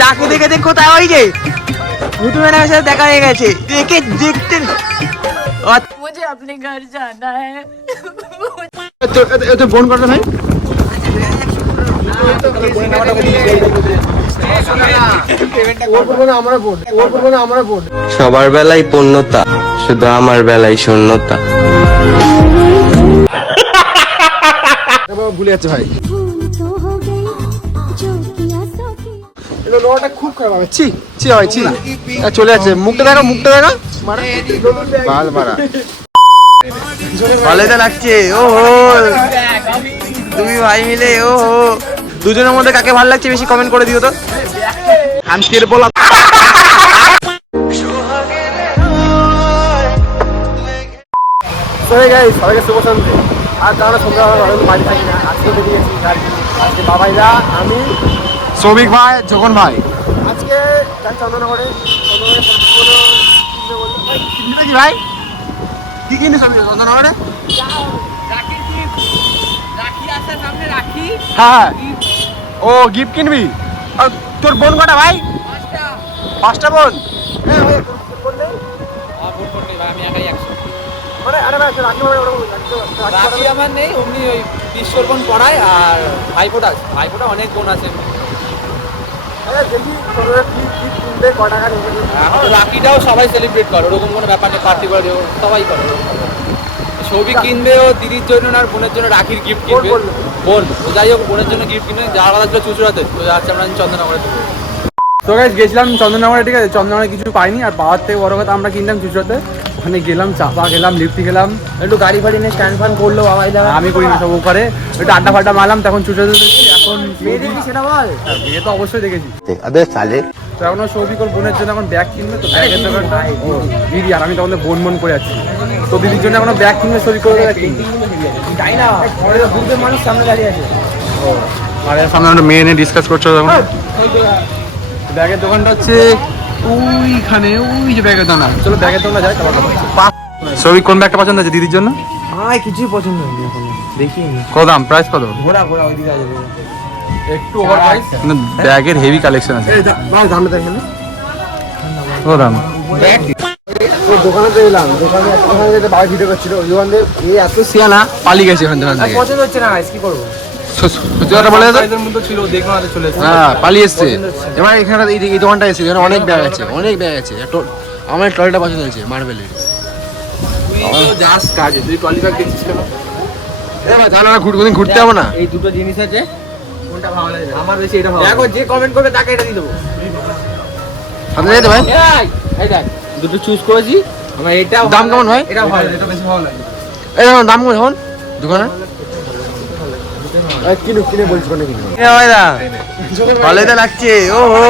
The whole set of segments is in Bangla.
চাকু দেখে দেখ কোথায় ওই যে ভুটু ম্যাডামের সাথে দেখা হয়ে গেছে দেখে দেখতে मुझे अपने घर जाना है তো ফোন করতে ভাই সবার বেলায় পূর্ণতা, শুধু আমার বেলায় শূন্যতা। ভুলে যাচ্ছে ভাই লোটা খুব খারাপ হবে ছি ছি হয় ছি চলে যাচ্ছে মুখটা দেখা বাল মারা ভালোই তো লাগছে ও হো তুমি ভাই মিলে ও হো দুজনের মধ্যে কাকে ভালো লাগছে বেশি কমেন্ট করে দিও তো শান্তির বলা সবাইকে শুভ সন্ধ্যে আর তারা সন্ধ্যা বাড়ি থাকি না আজকে বেরিয়ে গেছি আজকে বাবাইরা আমি সৌভিক ভাই জগন ভাই আজকে চন্দননগরে কি ভাই কি কিনে চন্দননগরে হ্যাঁ ও গিফট কিনবি তোর বোন কটা ভাই পাঁচটা বোন রাখি আমার নেই, অমনি ওই বিশ্বর বোন পড়ায় আর ভাইফোঁটা অনেক বোন আছে। রাখিটাও সবাই সেলিব্রেট করে, ওরকম কোনো ব্যাপার নেই, পার্টি করে সবাই করে। ছবি কিনবে ও দিদির জন্য আর বোনের জন্য রাখির গিফট কিনবে। বোন যাই হোক বোনের জন্য গিফট কিনবে, যাওয়ার কথা ছিল চুচুড়াতে, তো যাচ্ছে আমরা চন্দননগরে। তো গাইস গেছিলাম চন্দননগরে, ঠিক আছে, চন্দননগরে কিছু পাইনি আর পাওয়ার থেকে বড় কথা আমরা কিনলাম চুচুড়াতে। ওখানে গেলাম, চাপা গেলাম, লিফটি গেলাম, একটু গাড়ি ফাড়ি নিয়ে স্ট্যান্ড ফান করলো বাবা, আমি করি না সব ওখানে একটু আড্ডা ফাড্ডা মারলাম। তখন চুচুড়াতে দেখছি এখন সেটা বল বিয়ে তো অবশ্যই দেখেছি তো এখন সৌভিক ওর বোনের জন্য এখন ব্যাগ কিনবে, তো ব্যাগের দোকানটা দিদি আর আমি তখন বোন করে যাচ্ছি, তো দিদির জন্য এখন ব্যাগ কিনবে, সৌভিক করে কিনবে তাই না, মানুষ সামনে দাঁড়িয়ে আছে আর সামনে আমরা মেয়ে নিয়ে ডিসকাস করছো তখন ব্যাগের দোকানটা হচ্ছে ওইখানে, ওই যে ব্যাগের দোকান। চলো ব্যাগের দোকানে যাই। সৌভিক কোন ব্যাগটা পছন্দ হয়েছে দিদির জন্য? আমার কিছুই পছন্দ হয়নি এখন দেখিনি কত দাম, প্রাইস কত? ঘোরা ওইদিকে আছে একটু ওভার প্রাইস, ব্যাগের হেভি কালেকশন আছে। কত দাম? দোকানে তো এলাম, দোকানে বাড়ি ভিডিও করছিল, দোকানদের এই এত সিয়ানা পালিয়ে গেছে ওখান থেকে। পছন্দ হচ্ছে না কি করবো, সত্যি কথা বলে এর মধ্যে ছিল, দেখো না চলে এসেছে। হ্যাঁ পালিয়ে এসছে। এবার এখানে এই দোকানটা এসেছে, এখানে অনেক ব্যাগ আছে, অনেক ব্যাগ আছে। আমার ট্রলিটা পছন্দ হয়েছে মার্বেলের। তুই তো যাস কাজে, তুই ট্রলি ব্যাগ দেখছিস কেন? জানা না কোনদিন ঘুরতে যাবো না। এই দুটো জিনিস আছে, কোনটা ভালো লাগে? আমার বেশি এটা ভালো দেখো যে কমেন্ট করবে তাকে এটা দিয়ে দেবো। সামনে যেতে ভাই, এই দেখ দুটো চুজ করেছি, আমার এটা দাম কেমন ভাই? এটা ভালো লাগে। এটা বেশি ভালো লাগে। এই দাম কেমন এখন দোকানে? কিনে বলছি কোনে কিনে ভালোই তো লাগছে ও হো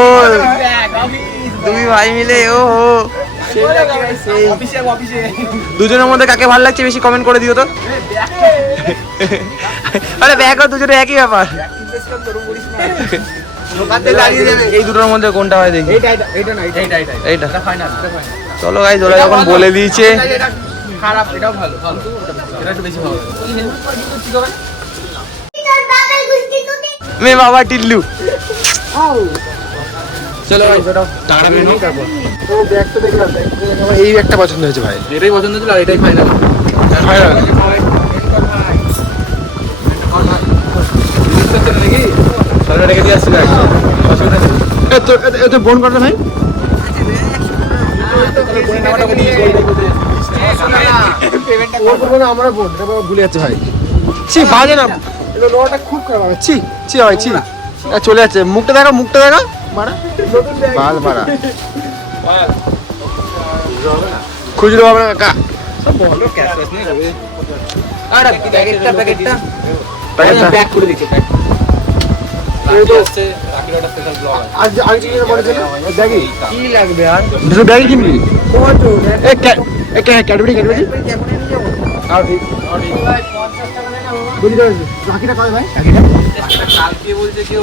তুমি ভাই মিলে ও হো দুজনের মধ্যে কাকে ভালো লাগছে বেশি কমেন্ট করে দিও তো আরে ব্যাগও দুজনে একই ব্যাপার। এই দুটোর মধ্যে কোনটা হয় দেখি। এইটা চলো গাইস, ওরা যখন বলে দিয়েছে খারাপ, এটাও ভালো, এটা একটু বেশি ভালো লাগে। মে বাবা টিল্লু চলো ভাই এই ব্যাগটা পছন্দ হয়েছে ভাই। এটাই পছন্দ ছিল আর এটাই ফাইনাল। রেখে দিয়ে আসছি তো বোন করতে ভাই আমরা বোন ভুলে যাচ্ছে ভাই ছি বাজে না, লোটা খুব খারাপ হবে ছি ছি হয় ছি চলে যাচ্ছে মুখটা দেখা মারা বাল মারা খুচরো হবে না কাকা। ব্যাক করে দিচ্ছি। কি লাগবে আর দুটো ব্যাগই কিনবি? ক্যাডবেরি রাখিটা কয় ভাই? কালকে বলছে কেউ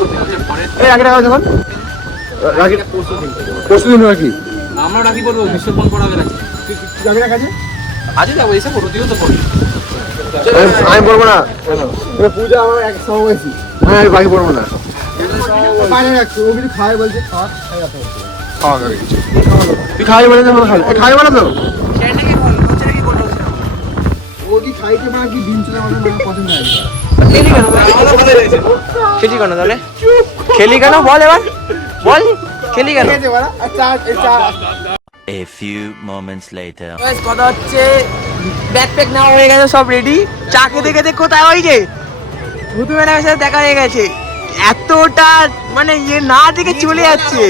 এই রাখিটা কয় যখন রাখিটা পরশু দিন রাখি আমরা রাখি করবো, বিশ্ব ফোন করাবে নাকি? রাখিটা কাছে আজই যাবো, এসে করো, তুইও তো করবি। আমি পড়বো না, পূজা আমার এক সময় হয়েছি, আমি বাকি পড়বো না। বাইরে রাখছি ও কিছু খায় বলছে খাওয়া খাওয়া কিছু তুই খাই বলে তো খাই বলে তো ও কি খাইতে পারে কি ডিম চলে আমাদের না পছন্দ খেলি কেন তাহলে খেলি কেন বল এবার বল খেলি কেন A few moments later. কথা হচ্ছে ব্যাকপ্যাক নেওয়া হয়ে গেছে সব রেডি চা খেতে খেতে কোথায় ওই যে ভুতু ম্যাডামের সাথে দেখা হয়ে গেছে এতটা মানে ইয়ে না দেখে চলে যাচ্ছে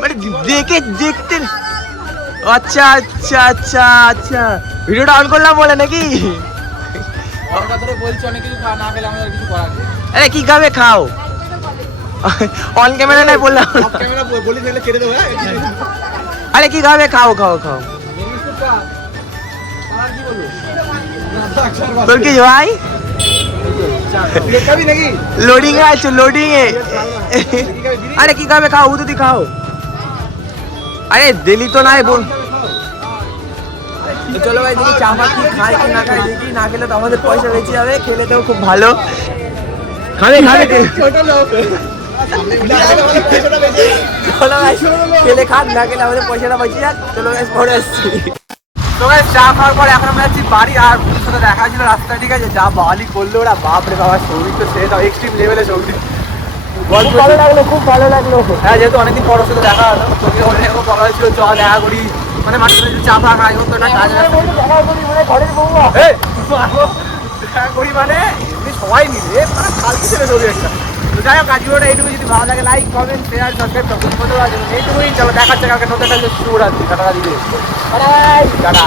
মানে দেখে দেখতে আচ্ছা আচ্ছা আচ্ছা আচ্ছা ভিডিওটা অন করলাম বলে নাকি বলছি অনেক কিছু না পেলে আমাদের কিছু করার নেই। আরে কি খাবে খাও অন ক্যামেরা নাই বললাম ক্যামেরা বলি দিলে কেটে দেবো আরে কি খাবে খাও খাও খাও তোর কি ভাই খাবি নাকি লোডিং এ আছে লোডিং এ আরে কি খাবে খাও উদুতি খাও আরে দিলি তো নাই বোন চলো ভাই দেখি চা কি খাই কি না খাই দেখি না খেলে তো আমাদের পয়সা বেঁচে যাবে খেলে তো খুব ভালো খাবে খাবে চলো ভাই খেলে খান না খেলে আমাদের পয়সাটা বেঁচে যাক চলো ভাই পরে আসছি তো গাইস চা খাওয়ার পরে এখন আমরা যাচ্ছি বাড়ি আর বন্ধুর সাথে দেখা ছিল রাস্তায় ঠিক আছে যা বালি করলো ওরা বাপরে বাবা সৌভিক তো সে তাও এক্সট্রিম লেভেলে সৌভিক খুব ভালো লাগলো খুব ভালো লাগলো হ্যাঁ যেহেতু অনেকদিন পর ওর সাথে দেখা হলো তোকে অনেক বলা হয়েছিল চ দেখা করি মানে মাঝে মাঝে চা ফা খাই হতো না কাজ দেখা করি মানে এমনি সবাই মিলে মানে ফালতু ছেলে ছবি একটা তো যাই হোক আজকে ওটা এইটুকু যদি ভালো লাগে লাইক কমেন্ট শেয়ার সাবস্ক্রাইব সবকিছু করতে পারবেন এইটুকুই চলো দেখাচ্ছে কালকে নতুন একটা শুরু রাখছি টাটা দিদি টাটা